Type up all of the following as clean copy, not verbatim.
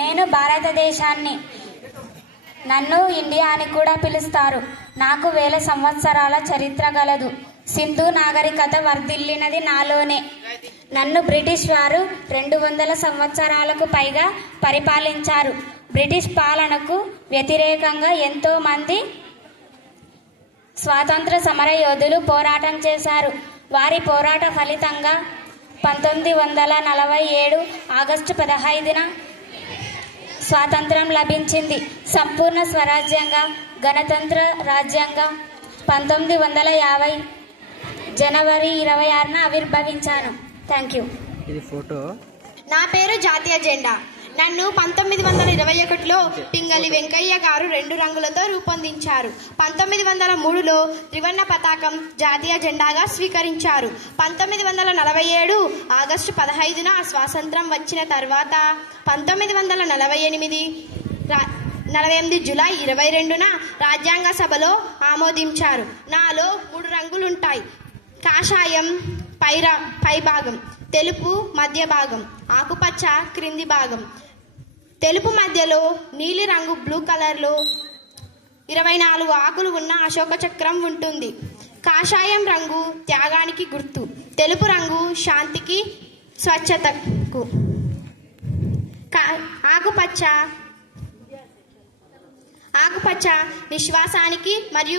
నేను భారతదేశాన్ని, నన్ను ఇండియా అని కూడా పిలుస్తారు. నాకు వేల సంవత్సరాల చరిత్ర గలదు. సింధు నాగరికత వర్ధిల్లినది నాలోనే. నన్ను బ్రిటిష్ వారు 200 సంవత్సరాలకు పైగా పరిపాలించారు. బ్రిటిష్ పాలనకు వ్యతిరేకంగా ఎంతో మంది స్వాతంత్ర సమర యోధులు పోరాటం చేశారు. వారి పోరాట ఫలితంగా 1947 ఆగస్టు 15న స్వాతంత్రం లభించింది. సంపూర్ణ స్వరాజ్యంగా, గణతంత్ర రాజ్యంగా 1950 జనవరి 26న ఆవిర్భవించాను. Thank you. ఇది ఫోటో. నా పేరు జాతీయ జెండా. నన్ను 1921లో పింగళి వెంకయ్య గారు 2 రంగులతో రూపొందించారు. 1903లో త్రివర్ణ పతాకం జాతీయ జెండాగా స్వీకరించారు. 1947 ఆగస్టు 15న స్వాతంత్రం వచ్చిన తర్వాత 1948 జూలై 22న రాజ్యాంగ సభలో ఆమోదించారు. నాలో 3 రంగులుంటాయి. కాషాయం పై భాగం, తెలుపు మధ్య భాగం, ఆకుపచ్చ క్రింది భాగం. తెలుపు మధ్యలో నీలి రంగు బ్లూ కలర్లో 24 ఆకులు ఉన్న అశోక చక్రం ఉంటుంది. కాషాయం రంగు త్యాగానికి గుర్తు. తెలుపు రంగు శాంతికి, స్వచ్ఛతకు. ఆకుపచ్చ నిశ్వాసానికి మరియు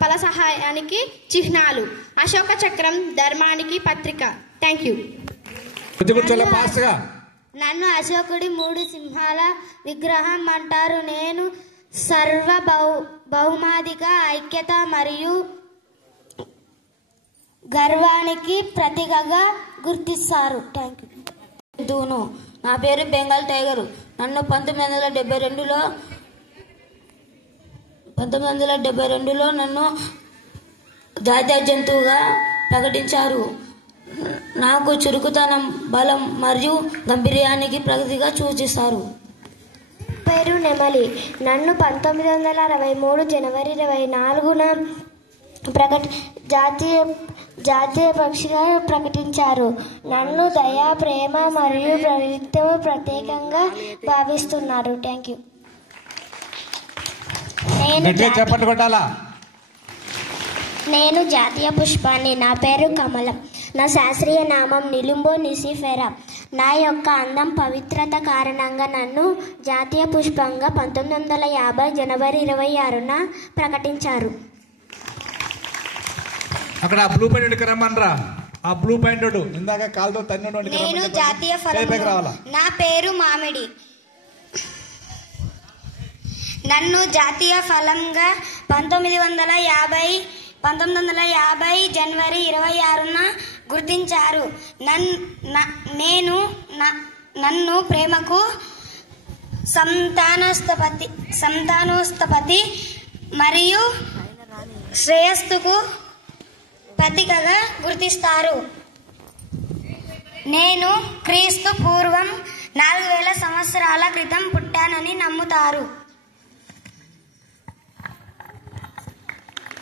ఫలసహాయానికి చిహ్నాలు. అశోక చక్రం ధర్మానికి ప్రతీక. Thank you. నన్ను అశోకుడి 3 సింహాల విగ్రహం అంటారు. నేను బహుమాదిక ఐక్యత మరియు గర్వానికి ప్రతీకగా గుర్తిస్తారు. Thank you. నా పేరు బెంగాల్ టైగరు. నన్ను 1972లో నన్ను జాతీయ జంతువుగా ప్రకటించారు. నాకు చురుకుతనం, బలం మరియు గంభీర్యానికి ప్రగతిగా సూచిస్తారు. పేరు నెమలి. నన్ను 1963 జనవరి 24న జాతీయ పక్షిగా ప్రకటించారు. నన్ను దయ, ప్రేమ మరియు ప్రవృత్తిము ప్రత్యేకంగా భావిస్తున్నారు. Thank you. నేను జాతీయ పుష్పాన్ని. నా పేరు కమలం. నా శాస్త్రీయ నామం నిలుంబో నిసిఫెరా. నా యొక్క అందం, పవిత్రత కారణంగా నన్ను జాతీయ పుష్పంగా 1950 జనవరి 26న ప్రకటించారు. అక్కడ బ్లూ పాయింట్ రమ్మనరా. ఆ బ్లూ పాయింట్ ఇందాక కాలుతో తన్నుడు. నేను జాతీయ ఫలం. నా పేరు మామిడి. నన్ను జాతీయ ఫలంగా 1950 జనవరి 26న గుర్తించారు. నన్ను ప్రేమకు, సంతానోత్పత్తి మరియు శ్రేయస్సుకు ప్రతీకగా గుర్తిస్తారు. నేను క్రీస్తు పూర్వం 4000 సంవత్సరాల క్రితం పుట్టానని నమ్ముతారు.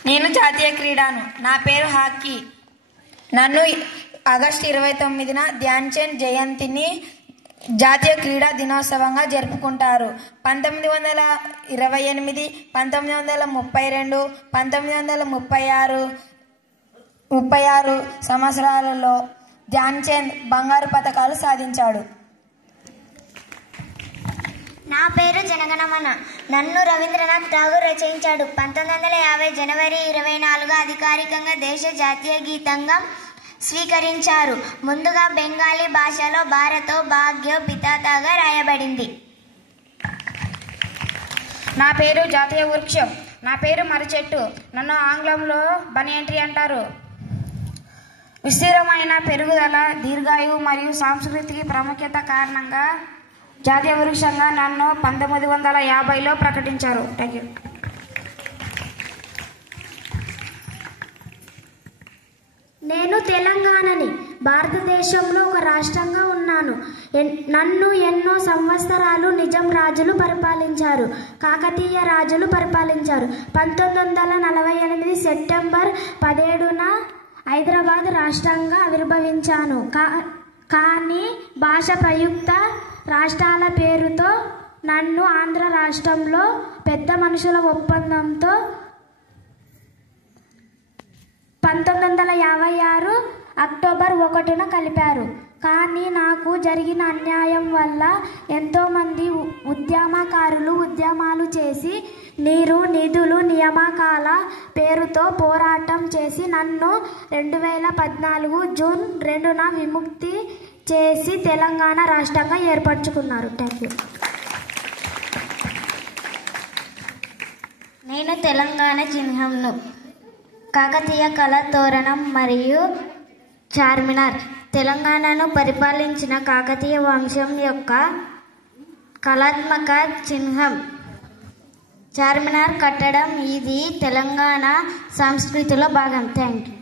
నేను జాతీయ క్రీడాను. నా పేరు హాకీ. నన్ను ఆగస్టు 29న ధ్యాన్ చంద్ జయంతిని జాతీయ క్రీడా దినోత్సవంగా జరుపుకుంటారు. 1928, 1932, 1936 సంవత్సరాలలో ధ్యాన్ చంద్ బంగారు పతకాలు సాధించాడు. నా పేరు జనగణమన. నన్ను రవీంద్రనాథ్ ఠాగూర్ రచయించాడు. 1950 జనవరి 24 అధికారికంగా దేశ జాతీయ గీతంగా స్వీకరించారు. ముందుగా బెంగాలీ భాషలో భారతో భాగ్యో పితాతగా రాయబడింది. నా పేరు జాతీయ వృక్షం. నా పేరు మర్రిచెట్టు. నన్ను ఆంగ్లంలో బనియంట్రీ అంటారు. విస్తీర్ణమైన పెరుగుదల, దీర్ఘాయువు మరియు సాంస్కృతిక ప్రాముఖ్యత కారణంగా జాతీయ వృక్షంగా నన్ను 1950లో ప్రకటించారు. Thank you. నేను తెలంగాణని. భారతదేశంలో ఒక రాష్ట్రంగా ఉన్నాను. నన్ను ఎన్నో సంవత్సరాలు నిజాం రాజులు పరిపాలించారు. కాకతీయ రాజులు పరిపాలించారు. 1948 సెప్టెంబర్ 17న హైదరాబాద్ రాష్ట్రంగా ఆవిర్భవించాను. కానీ భాష ప్రయుక్త రాష్ట్రాల పేరుతో నన్ను ఆంధ్ర రాష్ట్రంలో పెద్ద మనుషుల ఒప్పందంతో 1956 అక్టోబర్ 1న కలిపారు. కానీ నాకు జరిగిన అన్యాయం వల్ల ఎంతోమంది ఉద్యమకారులు ఉద్యమాలు చేసి నీరు నిధులు నియామకాల పేరుతో పోరాటం చేసి నన్ను 2014 జూన్ 2న విముక్తి చేసి తెలంగాణ రాష్ట్రంగా ఏర్పరచుకున్నారు. Thank you. నేను తెలంగాణ చిహ్నంను కాకతీయ కళా తోరణం మరియు చార్మినార్. తెలంగాణను పరిపాలించిన కాకతీయ వంశం యొక్క కళాత్మక చిహ్నం చార్మినార్ కట్టడం. ఇది తెలంగాణ సంస్కృతిలో భాగం. Thank you.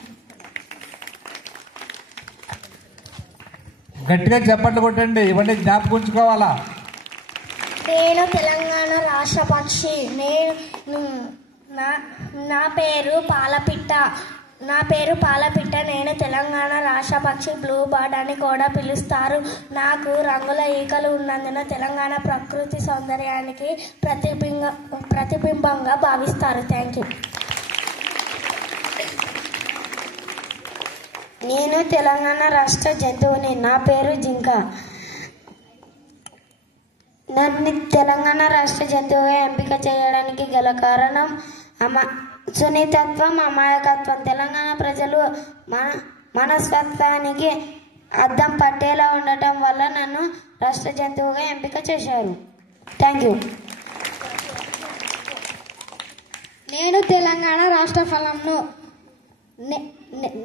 గట్టిగా చప్పట్లు కొట్టండి, ఇవన్నీ జ్ఞాపకం ఉంచుకోవాలా. నేను తెలంగాణ రాష్ట్ర పక్షి. నా పేరు పాలపిట్ట. నేను తెలంగాణ రాష్ట్ర పక్షి. బ్లూ బర్డ్ అని కూడా పిలుస్తారు. నాకు రంగుల ఈకలు ఉన్నందున తెలంగాణ ప్రకృతి సౌందర్యానికి ప్రతిబింబంగా భావిస్తారు. Thank you. నేను తెలంగాణ రాష్ట్ర జంతువుని. నా పేరు జింక. నన్ను తెలంగాణ రాష్ట్ర జంతువుగా ఎంపిక చేయడానికి గల కారణం సున్నితత్వం, అమాయకత్వం. తెలంగాణ ప్రజలు మనస్తత్వానికి అద్దం పట్టేలా ఉండటం వల్ల నన్ను రాష్ట్ర జంతువుగా ఎంపిక చేశారు. Thank you. నేను తెలంగాణ రాష్ట్ర ఫలంను.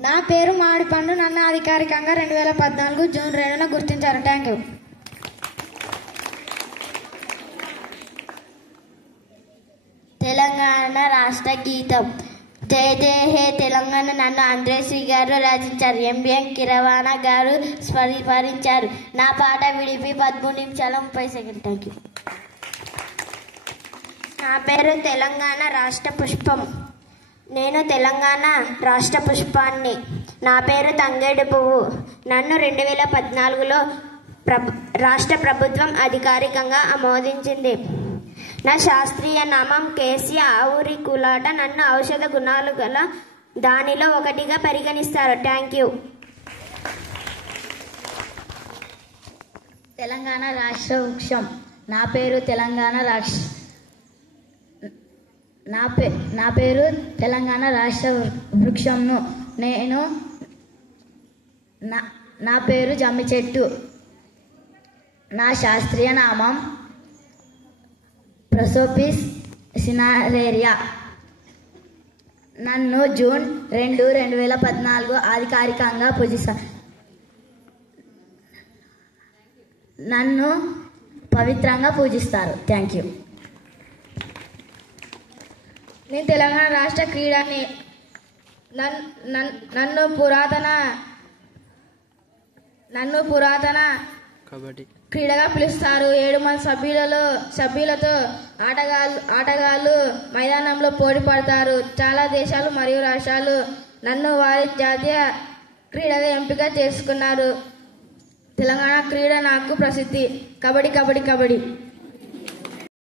నా పేరు మామిడిపండు. నన్ను అధికారికంగా 2014 జూన్ 2న గుర్తించారు. Thank you. తెలంగాణ రాష్ట్ర గీతం జయ జయ హే తెలంగాణ. నన్ను ఆంధ్రేశ్రీ గారు రచించారు. ఎంబిఎం కిరవాణా గారు స్వరించారు. నా పాట విడిపి 13 నిమిషాల 30 సెకండ్. Thank you. నా పేరు తెలంగాణ రాష్ట్ర పుష్పం. నేను తెలంగాణ రాష్ట్ర పుష్పాన్ని. నా పేరు తంగేడు పువ్వు. నన్ను 2014లో రాష్ట్ర ప్రభుత్వం అధికారికంగా ఆమోదించింది. నా శాస్త్రీయ నామం కేసియా ఆవురికులాట. నన్ను ఔషధ గుణాలు గల దానిలో ఒకటిగా పరిగణిస్తారు. Thank you. తెలంగాణ రాష్ట్ర వృక్షం. నా పేరు తెలంగాణ నా పేరు తెలంగాణ రాష్ట్ర వృక్షంను. నా పేరు జమ్మి చెట్టు. నా శాస్త్రీయ నామం ప్రసోపిస్ సినారేరియా. నన్ను జూన్ 2, 2014 అధికారికంగా పూజిస్తారు. నన్ను పవిత్రంగా పూజిస్తారు. Thank you. నేను తెలంగాణ రాష్ట్ర క్రీడని. నన్ను పురాతన క్రీడగా పిలుస్తారు. 7 మంది సభ్యులతో ఆటగాళ్ళు మైదానంలో పోటీ పడతారు. చాలా దేశాలు మరియు రాష్ట్రాలు నన్ను వారి జాతీయ క్రీడగా ఎంపిక చేసుకున్నారు. తెలంగాణ క్రీడ నాకు ప్రసిద్ధి. కబడ్డీ.